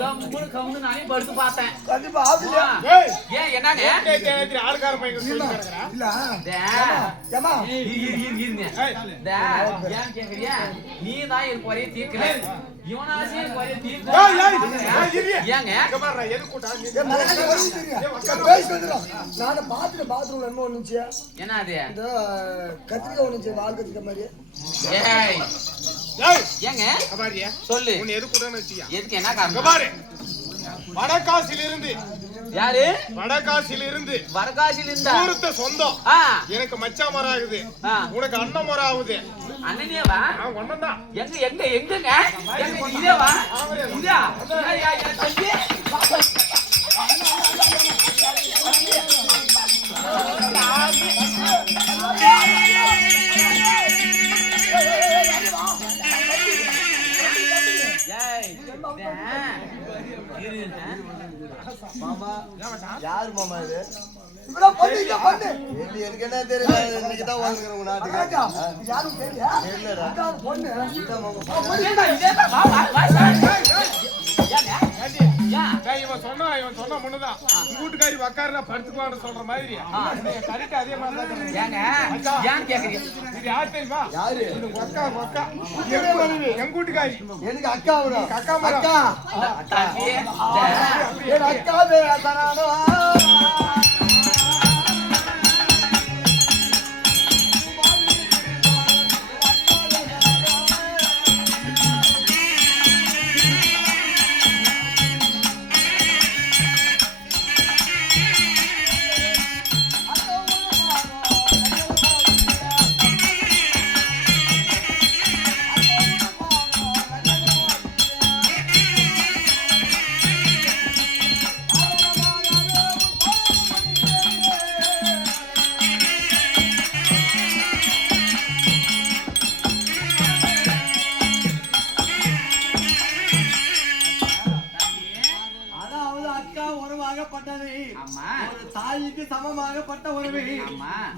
கம்முன்னு நானே படுத்து பார்த்தேன். கண்டிப்பா ஆகுது. ஏன் என்னங்க ஆளுக்கார பையன் இல்ல ஏமா ஏன் கேக்குறியா? நீ தான் என் குறைய தீர்க்கல, இவனாச்சும் என் குறைய தீர்க்க. ஏங்க நானு பாத்துட்டு பாத்ரூம்ல என்ன ஒண்ணுச்சு? என்ன அது? இந்த கத்திரிக்காய் ஒண்ணுச்சு, வால் கத்திரிக்காய் மாதிரி. ஏங்க சொல்லு, எதுக்கு என்ன காரணம்? வடகாசிலிருந்து யாரு? வடகாசிலிருந்து வரகாசிலிருந்தா தூரத்த சொந்தம். எனக்கு மச்சா மரம் ஆகுது, உனக்கு அண்ணன் மரம் ஆகுது. அண்ணனேவா? ஒன்னதான். எங்க எங்க எங்கங்க? இதேவா? இதா? மாமா யாரு மாமா இது? எனக்கு என்ன தெரியல, இன்னைக்குதான் வாங்குறேன் உங்க நாட்டுக்கு. யாரும் தெரியல பொண்ணு. இவன் சொன்னா முன்னதான் கூட்டுக்காரி உக்காருனா படுத்துக்குவான்னு சொல்ற மாதிரி கரெக்டா அதே மாதிரி ஏன் கேக்குறீங்க? இது யார் தெரியுமா? யாரு? அக்கா என் கூட்டுக்காரி. எனக்கு அக்கா அக்கா அக்கா தரானோ. ஒரு தாய்க்கு சமமாகப்பட்ட உறவு.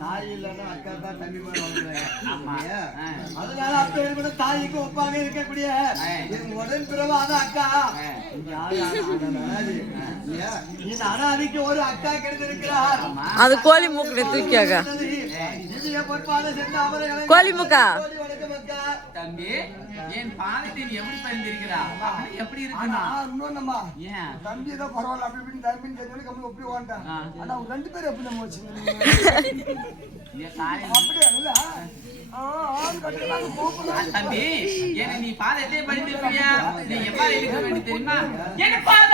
தாய் இல்லைன்னா அக்கா தான் தம்பி மாதிரி வாழ்றாங்க. அதனால அப்ப தாய்க்கு ஒப்பாக இருக்கக்கூடிய என் உடன் பிறவாத அக்கா இந்த அனாதிக்கு ஒரு அக்கா கிடைத்திருக்கிறார். அது கோழி மூக்கு தூக்கியாக கோழி மூக்கா. தம்பி என் பாதத்தை எப்படி பரிந்திருக்கிறா? எப்படி இருக்குன்னா தம்பி ஏதோ பரவாயில்ல அப்படி இப்படி தம்பின்னு தெரிஞ்சவனே கம்மி ஒப்பி வாண்டான். ஆனா அவங்க ரெண்டு பேரும் எப்படி நம்ம வச்சுங்க அப்படியே இல்ல. தம்பி என்ன நீ பாதத்தை பரிந்திருக்கியா? நீ எவ்வாறு இருக்க வேண்டும் தெரியுமா? என் பாத